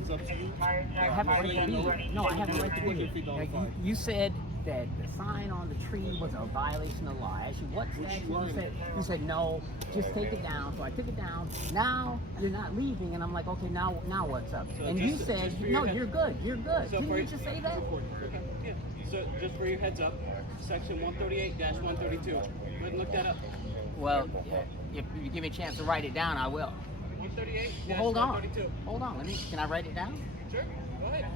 It's up to you. I have a right to be here. No, I have a right to be here. Like, you said that the sign on the tree was a violation of the law. I asked you what statute. You said no, just take it down. So I took it down. Now you're not leaving, and I'm like, okay, now what's up? So and you said no, you're good. You're good. So Didn't you just say that? Okay. Yeah. So just for your heads up, section 138-132. Go ahead and look that up. Well, if you give me a chance to write it down, I will. 138. Well, hold on. Hold on. Can I write it down? Sure. Go ahead.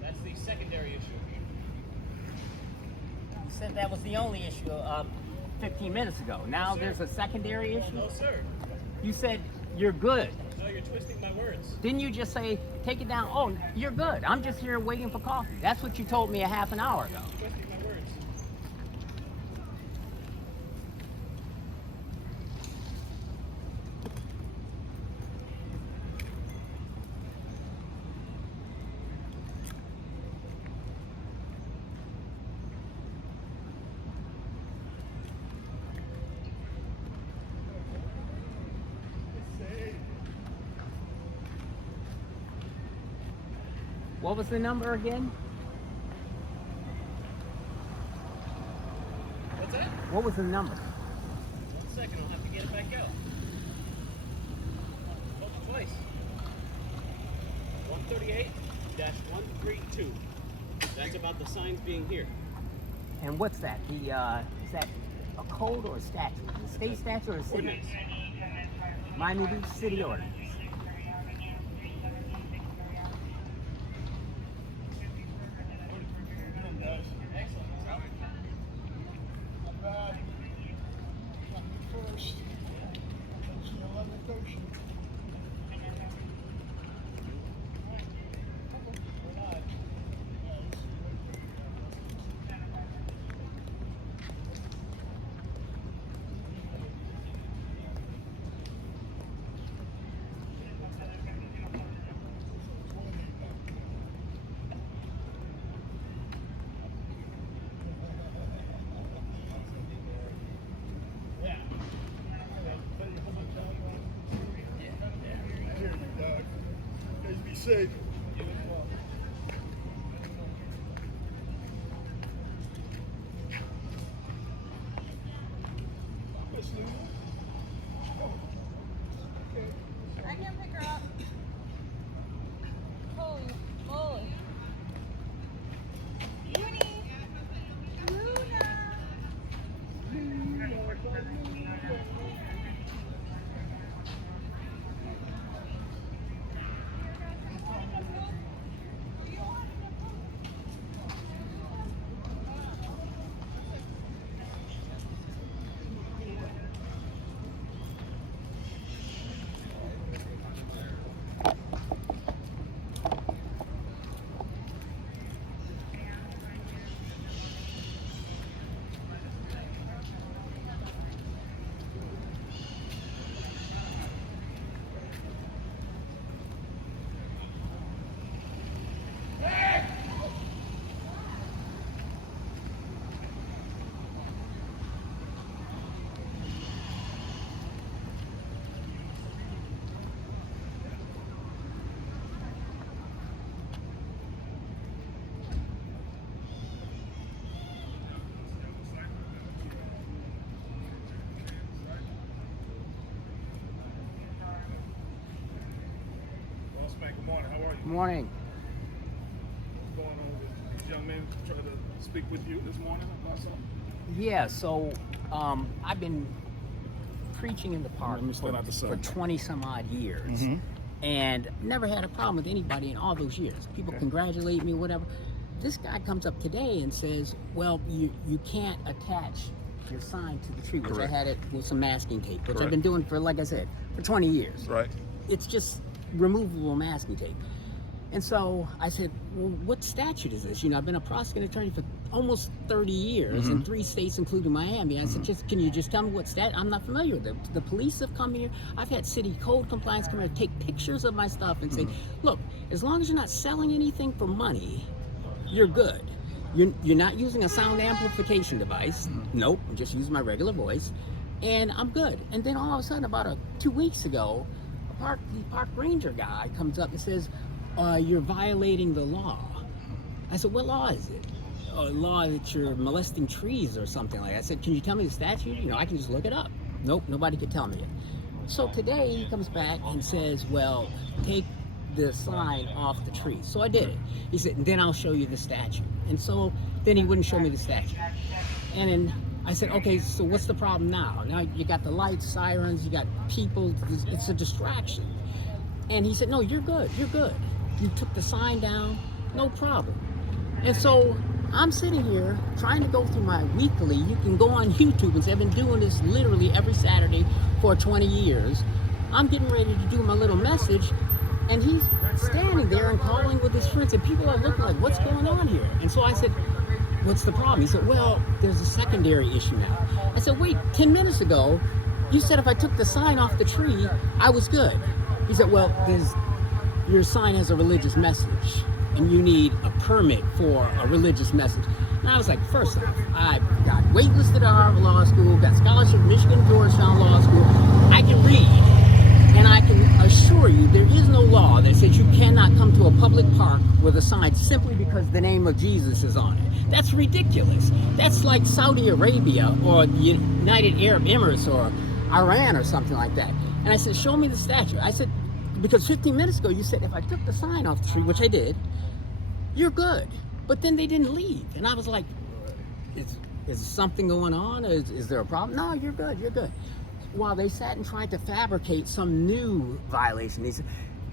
That's the secondary issue. You said that was the only issue 15 minutes ago. Now there's a secondary issue? No, sir. You said you're good. No, you're twisting my words. Didn't you just say, take it down? Oh, you're good. I'm just here waiting for coffee. That's what you told me a half an hour ago. You're twisting my words. What was the number again? What's that? What was the number? 1 second, I'll have to get it back out. Oh, twice. 138-132. That's about the signs being here. And what's that? Is that a code or a statute? A state statute or a city? Ordinance. Miami Beach City ordinance. Be safe. I can't pick her up. Holy moly. Uni! Luna! Good morning. How are you? Good morning. What's going on? This young man tried to speak with you this morning about something. Yeah, so I've been preaching in the park Let me stand out the for sun. 20 some odd years. Mhm. And never had a problem with anybody in all those years. People congratulate me, whatever. This guy comes up today and says, well, you can't attach your sign to the tree, which Correct. I had it with some masking tape, which Correct. I've been doing for, like I said, for 20 years. Right. It's just removable masking tape. And so I said, well, what statute is this? You know, I've been a prosecuting attorney for almost 30 years in 3 states, including Miami. I said, can you just tell me what statute? I'm not familiar with it. The police have come here. I've had city code compliance come here, take pictures of my stuff and say, look, as long as you're not selling anything for money, you're good. You're not using a sound amplification device. Nope, I'm just using my regular voice, and I'm good. And then all of a sudden, about 2 weeks ago, the park ranger guy comes up and says, "You're violating the law." I said, "What law is it?" "A law that you're molesting trees or something like that." I said, "Can you tell me the statute? I can just look it up." Nope, nobody could tell me it. So today he comes back and says, "Well, take the sign off the tree." So I did it. He said, "And then I'll show you the statute." And so then he wouldn't show me the statute. And then I said, "Okay, so what's the problem now? Now you got the lights, sirens, you got people, it's a distraction." And he said, "No, you're good, you're good. You took the sign down, no problem." And so I'm sitting here trying to go through my weekly. You can go on YouTube and say, I've been doing this literally every Saturday for 20 years. I'm getting ready to do my little message, and he's standing there and calling with his friends, and people are looking like, what's going on here? And so I said, what's the problem? He said, well, there's a secondary issue now. I said, wait, 10 minutes ago, you said if I took the sign off the tree, I was good. He said, well, your sign has a religious message, and you need a permit for a religious message. And I was like, first off, I've got waitlisted at Harvard Law School, got scholarship at Michigan Georgetown Law School. I can read, and I can assure you there is no law that says you cannot come to a public park with a sign simply because the name of Jesus is on it. That's ridiculous. That's like Saudi Arabia or the United Arab Emirates or Iran or something like that. And I said, show me the statute. I said, because 15 minutes ago you said if I took the sign off the tree, which I did, you're good. But then they didn't leave. And I was like, is something going on? Is there a problem? No, you're good, you're good. While they sat and tried to fabricate some new violation.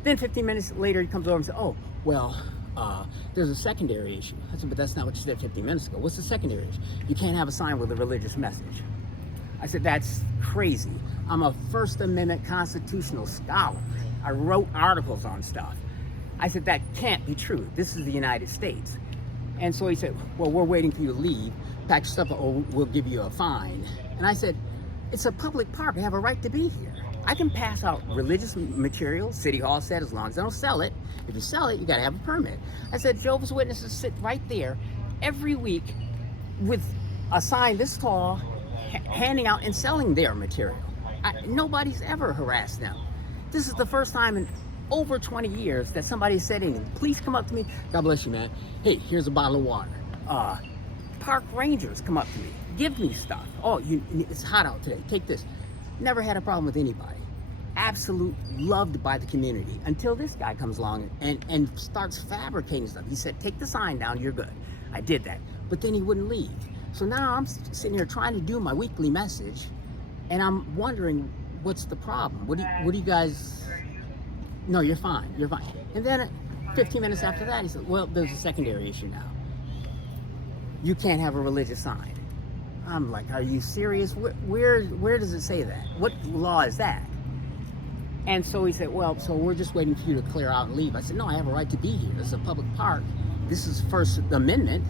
Then 15 minutes later he comes over and says, oh, well, there's a secondary issue. I said, but that's not what you said 15 minutes ago. What's the secondary issue? You can't have a sign with a religious message. I said, that's crazy. I'm a First Amendment constitutional scholar. I wrote articles on stuff. I said, that can't be true. This is the United States. And so he said, well, we're waiting for you to leave. Pack your stuff up or we'll give you a fine. And I said, it's a public park. I have a right to be here. I can pass out religious material, City Hall said, as long as I don't sell it. If you sell it, you gotta have a permit. I said, Jehovah's Witnesses sit right there every week with a sign this tall, handing out and selling their material. Nobody's ever harassed them. This is the first time in over 20 years that somebody said anything. Please come up to me. God bless you, man. Hey, here's a bottle of water. Park rangers come up to me, give me stuff. Oh, it's hot out today. Take this. Never had a problem with anybody. Absolute loved by the community until this guy comes along and starts fabricating stuff. He said, take the sign down, you're good. I did that. But then he wouldn't leave. So now I'm sitting here trying to do my weekly message, and I'm wondering, what's the problem? What do you guys... No, you're fine, you're fine. And then 15 minutes after that, he said, well, there's a secondary issue now. You can't have a religious sign. I'm like, are you serious? Where does it say that? What law is that? And so he said, well, so we're just waiting for you to clear out and leave. I said, no, I have a right to be here. This is a public park. This is First Amendment.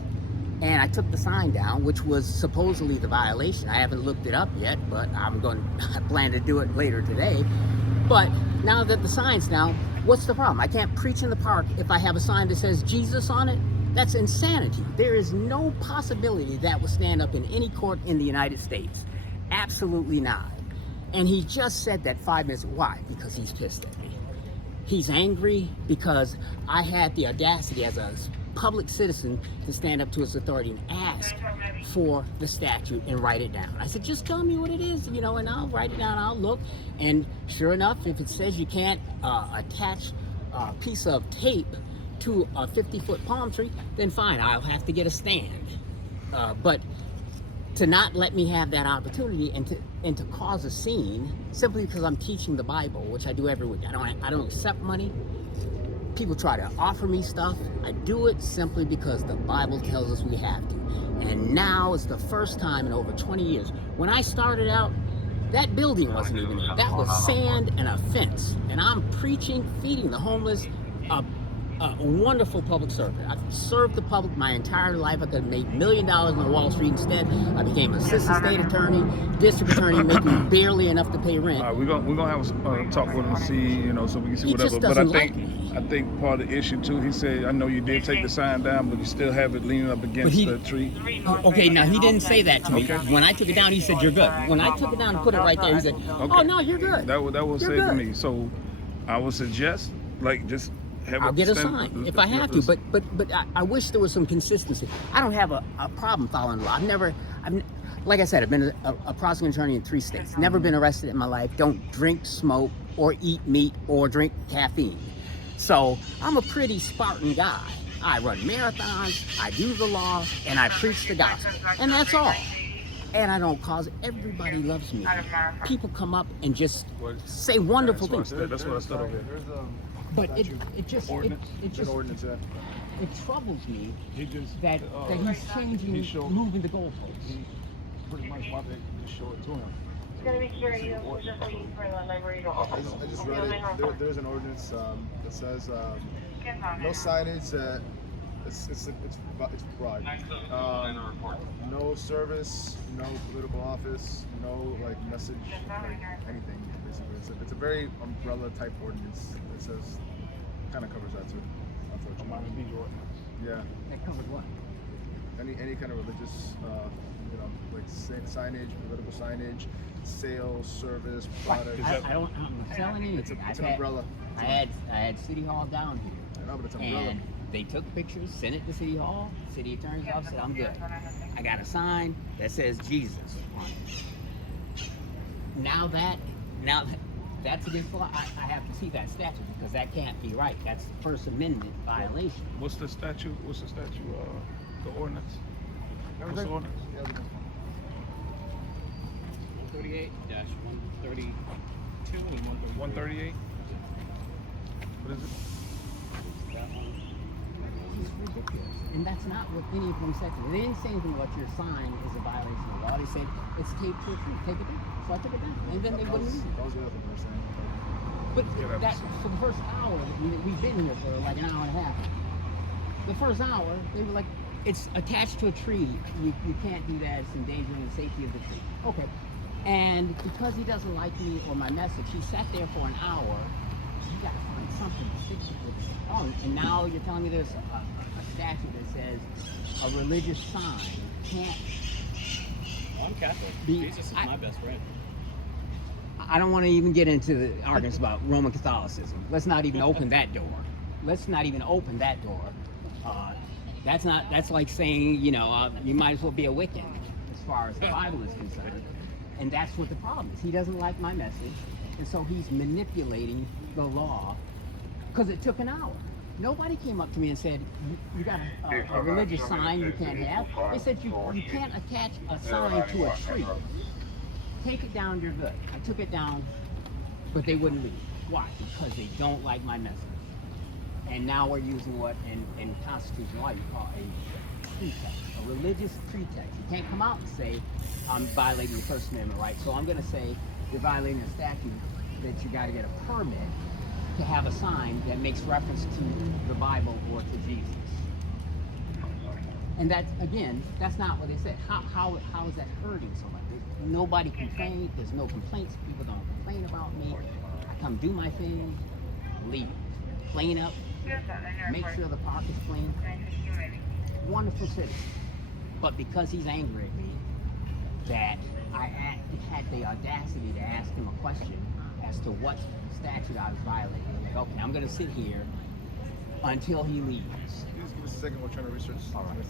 And I took the sign down, which was supposedly the violation. I haven't looked it up yet, but I plan to do it later today. But now that the sign's down, what's the problem? I can't preach in the park if I have a sign that says Jesus on it. That's insanity. There is no possibility that will stand up in any court in the United States. Absolutely not. And he just said that 5 minutes. Why? Because he's pissed at me. He's angry because I had the audacity as a public citizen to stand up to his authority and ask for the statute and write it down. I said, just tell me what it is, and I'll write it down, I'll look. And sure enough, if it says you can't attach a piece of tape to a 50-foot palm tree, then fine, I'll have to get a stand. But to not let me have that opportunity and to cause a scene simply because I'm teaching the Bible, which I do every week. I don't accept money. People try to offer me stuff. I do it simply because the Bible tells us we have to. And now is the first time in over 20 years. When I started out, that building wasn't even there. That was sand and a fence. And I'm preaching, feeding the homeless, a wonderful public servant. I've served the public my entire life. I could have made $1 million on Wall Street instead. I became assistant state attorney, district attorney, making barely enough to pay rent. All right, we're gonna have a talk with him, see, so we can see He whatever. just But doesn't like me. I think part of the issue too, he said, I know you did take the sign down, but you still have it leaning up against the tree. Okay, now he didn't say that to me. Okay. When I took it down, he said, "You're good." When I took it down and put it right there, he said, "Oh no, you're good." That was You're said to good. me. So I would suggest, just have I'll get a sign if I have to, but I wish there was some consistency. I don't have a problem following the law. Like I said, I've been a prosecuting attorney in 3 states. Never been arrested in my life. Don't drink, smoke, or eat meat or drink caffeine. So I'm a pretty Spartan guy. I run marathons, I do the law, and I preach the gospel, and that's all. And I don't cause. Everybody loves me. People come up and just say wonderful things. That's what I started over here. But it just Ordinance? it just Ordinance, yeah. it troubles me He just that he's changing, he showed- moving the goalposts. He pretty much wanted to just show it to him. Gotta make sure you just waiting for the library to open. I just read it. There's an ordinance that says no signage that it's broad. No service, no political office, no message, anything. Basically, it's a very umbrella type ordinance. It says kind of covers that too. Unfortunately, yeah. That covers what? Any kind of religious, signage, political signage, sales, service, product. I'm not selling anything. It's an umbrella. I had City Hall down here. I know, but it's an umbrella. And they took pictures, sent it to City Hall. City Attorney's Office said, "I'm good." I got a sign that says Jesus on it. Now that's against the law. I have to see that statute because that can't be right. That's the First Amendment violation. What's the statute? The ordinance? What's the ordinance? 138-132 and 138? What is it? It's ridiculous. And that's not what any of them said to me. They didn't say anything about your sign is a violation of the law. They said it's taped to a tree. Take it down. So I took it down. And then they wouldn't leave it. That was the other thing they were saying. But that for the first hour, we've been here for like an hour and a half. The first hour, they were like, it's attached to a tree. You can't do that. It's endangering the safety of the tree. Okay. And because he doesn't like me or my message, he sat there for an hour. You got to find something to stick with. Oh, and now you're telling me there's a statute that says a religious sign can't. I'm Catholic. Be- Jesus is my best friend. I don't want to even get into the arguments about Roman Catholicism. Let's not even open that door. That's like saying, you might as well be a Wiccan as far as the Bible is concerned. And that's what the problem is. He doesn't like my message, and so he's manipulating the law because it took an hour. Nobody came up to me and said, you got a religious sign you can't have. They said, you can't attach a sign to a tree. Take it down, you're good. I took it down, but they wouldn't leave. Why? Because they don't like my message. And now we're using what in constitutional law you call a pretext, a religious pretext. You can't come out and say, I'm violating the First Amendment right. So I'm going to say you're violating a statute that you got to get a permit to have a sign that makes reference to the Bible or to Jesus. And that, again, that's not what they said. How is that hurting somebody? Nobody complained. There's no complaints. People don't complain about me. I come do my thing, leave. Clean up, make sure the park is clean. Wonderful city. But because he's angry at me, that I had the audacity to ask him a question as to what statute I was violating. I'm like, okay, I'm going to sit here until he leaves. Just give us a second. We're trying to research. All right.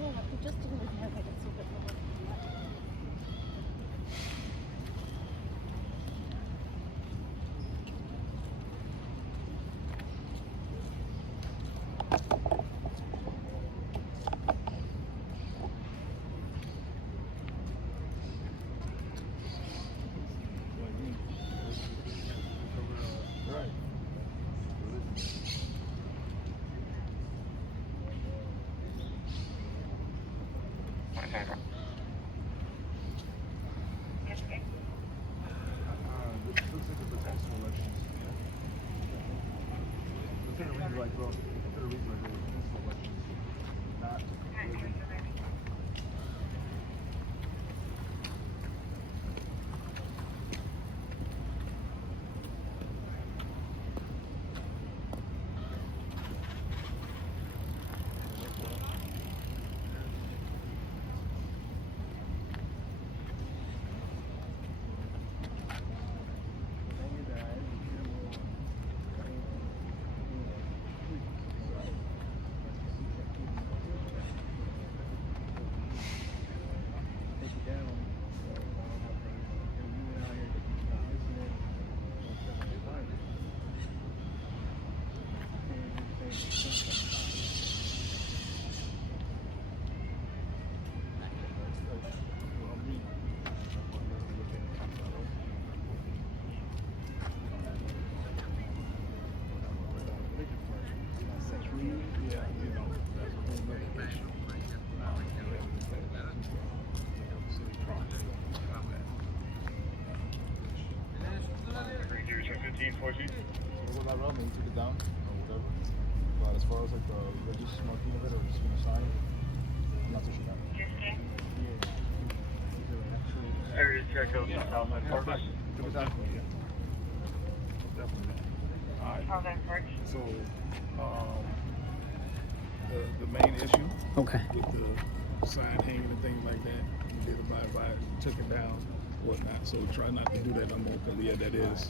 Yeah, we just didn't have it. It's super cool. Right. This looks like a potential election. Look at the read right, bro. Look at the read right there. Potential election. Not really. Yeah, you know, that's a whole nother issue. What about Roman? You took it down or whatever. But as far as like the religious marking of it or just gonna sign, I'm not too sure. Area check out my purpose. Took it down. Yeah. Definitely. All right. How that works. So, the main issue Okay. with the sign hanging and things like that, you did abide by it, took it down, whatnot. So try not to do that no more, because yeah, that is,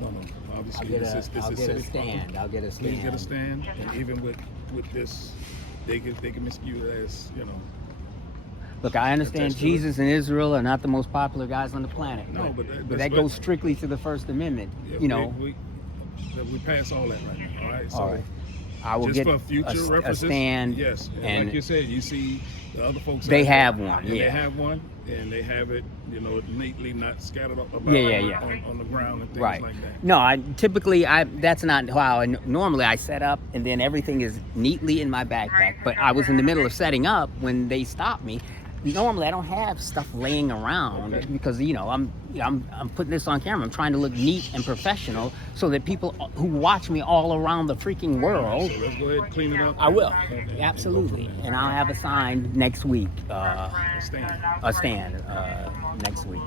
no, obviously, I'll get this a, is I'll get city a stand. property. I'll get a stand. Please get a stand, and even with this, they can miscue it as, you know. Look, I understand Attached to it. Jesus and Israel are not the most popular guys on the planet. No, but but that goes strictly to the First Amendment. Yeah, You know. we pass all that right now. All right. So All right. I will just get for future a references, stand. Yes, and like you said, you see the other folks. They have that, one, and yeah. They have one, and they have it, you know, neatly, not scattered about Yeah. On the ground and things Right. like that. No, that's not how normally I set up, and then everything is neatly in my backpack. But I was in the middle of setting up when they stopped me. Normally I don't have stuff laying around because I'm putting this on camera. I'm trying to look neat and professional so that people who watch me all around the freaking world. So let's go ahead and clean it up. I will, and absolutely, go from there. and I'll have a sign next week. Stand. A stand next week.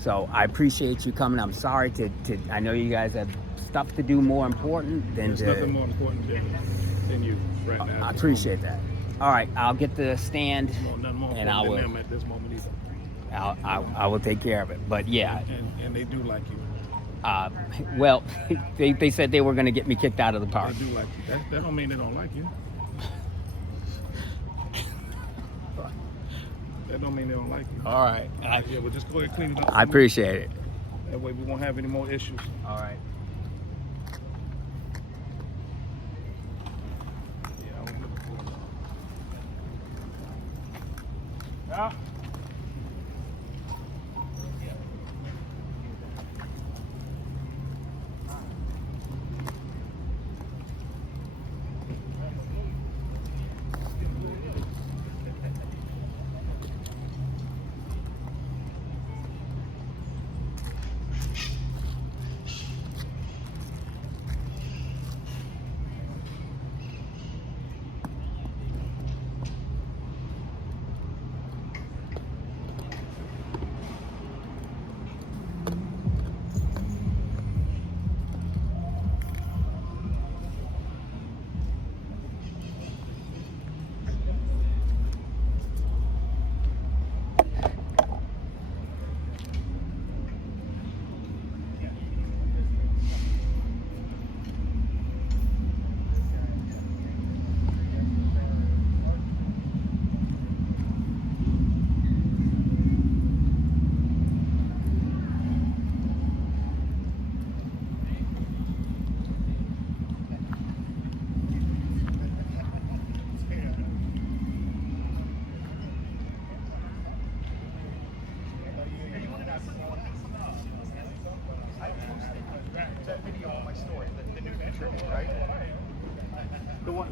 So I appreciate you coming. I'm sorry to I know you guys have stuff to do more important than There's nothing more important than you right now. I appreciate that. All right, I'll get the stand, Nothing more and I important will. than them at this moment either. I will take care of it. But yeah, And they do like you. well, they said they were going to get me kicked out of the park. They do like you. That don't mean they don't like you. That don't mean they don't like you. All right, Yeah, well, just go ahead and clean it up. I appreciate it. That way we won't have any more issues. All right. Yeah, I was looking for it. Yeah.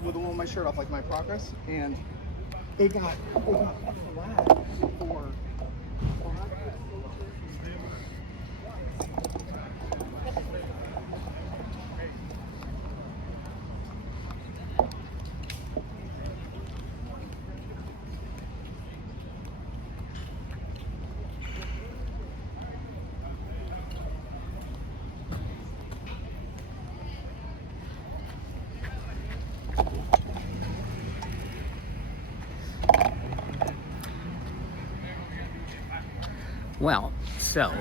want my shirt off, like my progress, and it got flagged for. Well, so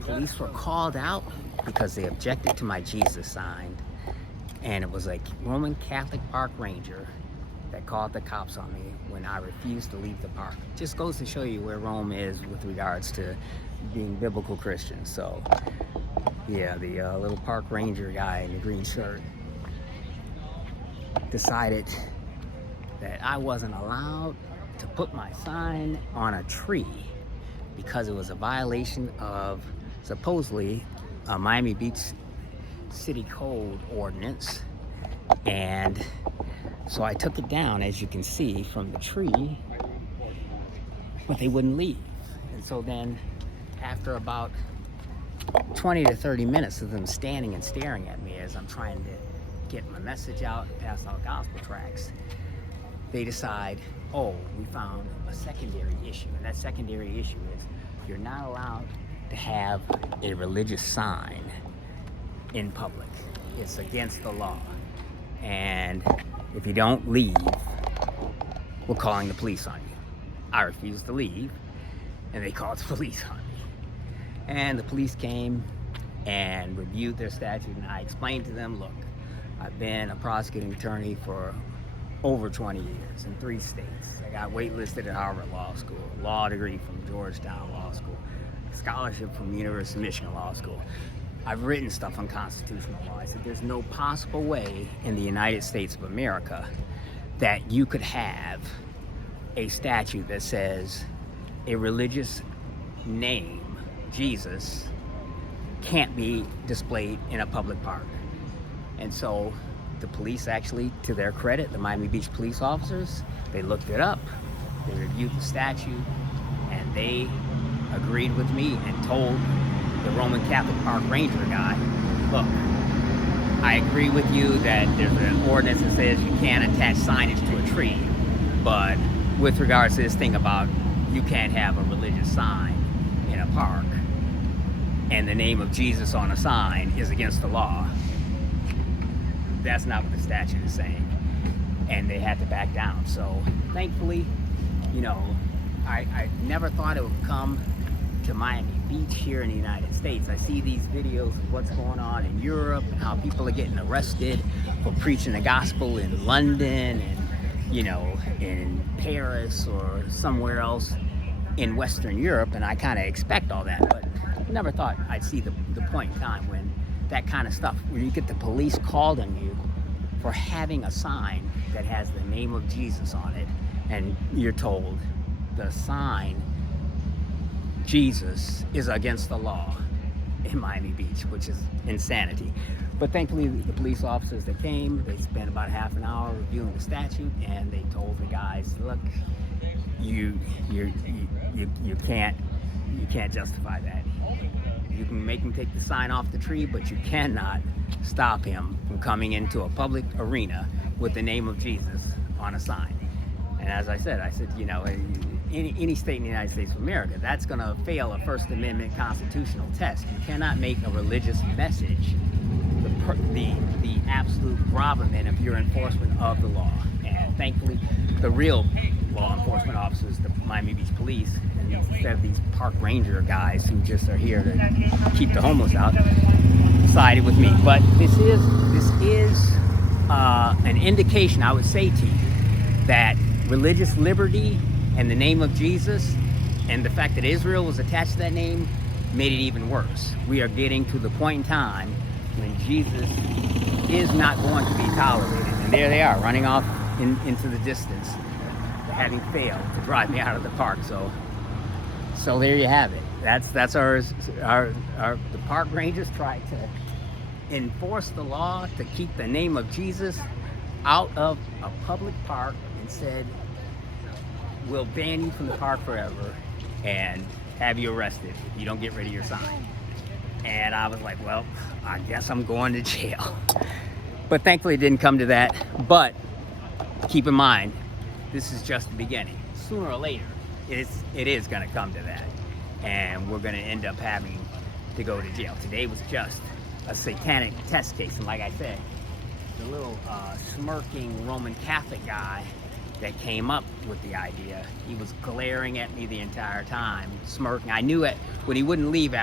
police were called out because they objected to my Jesus sign, and it was a Roman Catholic park ranger that called the cops on me when I refused to leave the park. Just goes to show you where Rome is with regards to being biblical Christians. So yeah, the little park ranger guy in the green shirt decided that I wasn't allowed to put my sign on a tree because it was a violation of supposedly a Miami Beach City Code ordinance. And so I took it down, as you can see, from the tree, but they wouldn't leave. And so then after about 20 to 30 minutes of them standing and staring at me as I'm trying to get my message out and pass out gospel tracts, they decide, oh, we found a secondary issue. And that secondary issue is you're not allowed to have a religious sign in public. It's against the law. And if you don't leave, we're calling the police on you. I refused to leave, and they called the police on me. And the police came and reviewed their statute, and I explained to them, look, I've been a prosecuting attorney for over 20 years in 3 states. I got waitlisted at Harvard Law School, law degree from Georgetown Law School, scholarship from University of Michigan Law School. I've written stuff on constitutional law. I said there's no possible way in the United States of America that you could have a statute that says a religious name, Jesus, can't be displayed in a public park. And so the police actually, to their credit, the Miami Beach police officers, they looked it up, they reviewed the statute, and they agreed with me and told the Roman Catholic Park Ranger guy, look, I agree with you that there's an ordinance that says you can't attach signage to a tree, but with regards to this thing about you can't have a religious sign in a park and the name of Jesus on a sign is against the law, that's not what the statute is saying. And they had to back down. So thankfully, you know, I never thought it would come to Miami Beach here in the United States. I see these videos of what's going on in Europe and how people are getting arrested for preaching the gospel in London and, you know, in Paris or somewhere else in Western Europe, and I kind of expect all that, but never thought I'd see the point in time when that kind of stuff, where you get the police called on you for having a sign that has the name of Jesus on it, and you're told the sign Jesus is against the law in Miami Beach, which is insanity. But thankfully, the police officers that came, they spent about half an hour reviewing the statute, and they told the guys, look, you can't justify that. You can make him take the sign off the tree, but you cannot stop him from coming into a public arena with the name of Jesus on a sign. And as I said, you know, any state in the United States of America, that's going to fail a First Amendment constitutional test. You cannot make a religious message the absolute gravamen of your enforcement of the law. And thankfully, the real law enforcement officers, the Miami Beach Police, and instead of these park ranger guys who just are here to keep the homeless out, sided with me. But this is an indication, I would say to you, that religious liberty and the name of Jesus and the fact that Israel was attached to that name made it even worse. We are getting to the point in time when Jesus is not going to be tolerated. And there they are, running off into the distance, having failed to drive me out of the park. So there you have it. That's the park rangers tried to enforced the law to keep the name of Jesus out of a public park and said, we'll ban you from the park forever and have you arrested if you don't get rid of your sign. And I was like, well, I guess I'm going to jail. But thankfully it didn't come to that. But keep in mind, this is just the beginning. Sooner or later, it is going to come to that. And we're going to end up having to go to jail. Today was just a satanic test case. And like I said, the little smirking Roman Catholic guy that came up with the idea, he was glaring at me the entire time, smirking. I knew it when he wouldn't leave after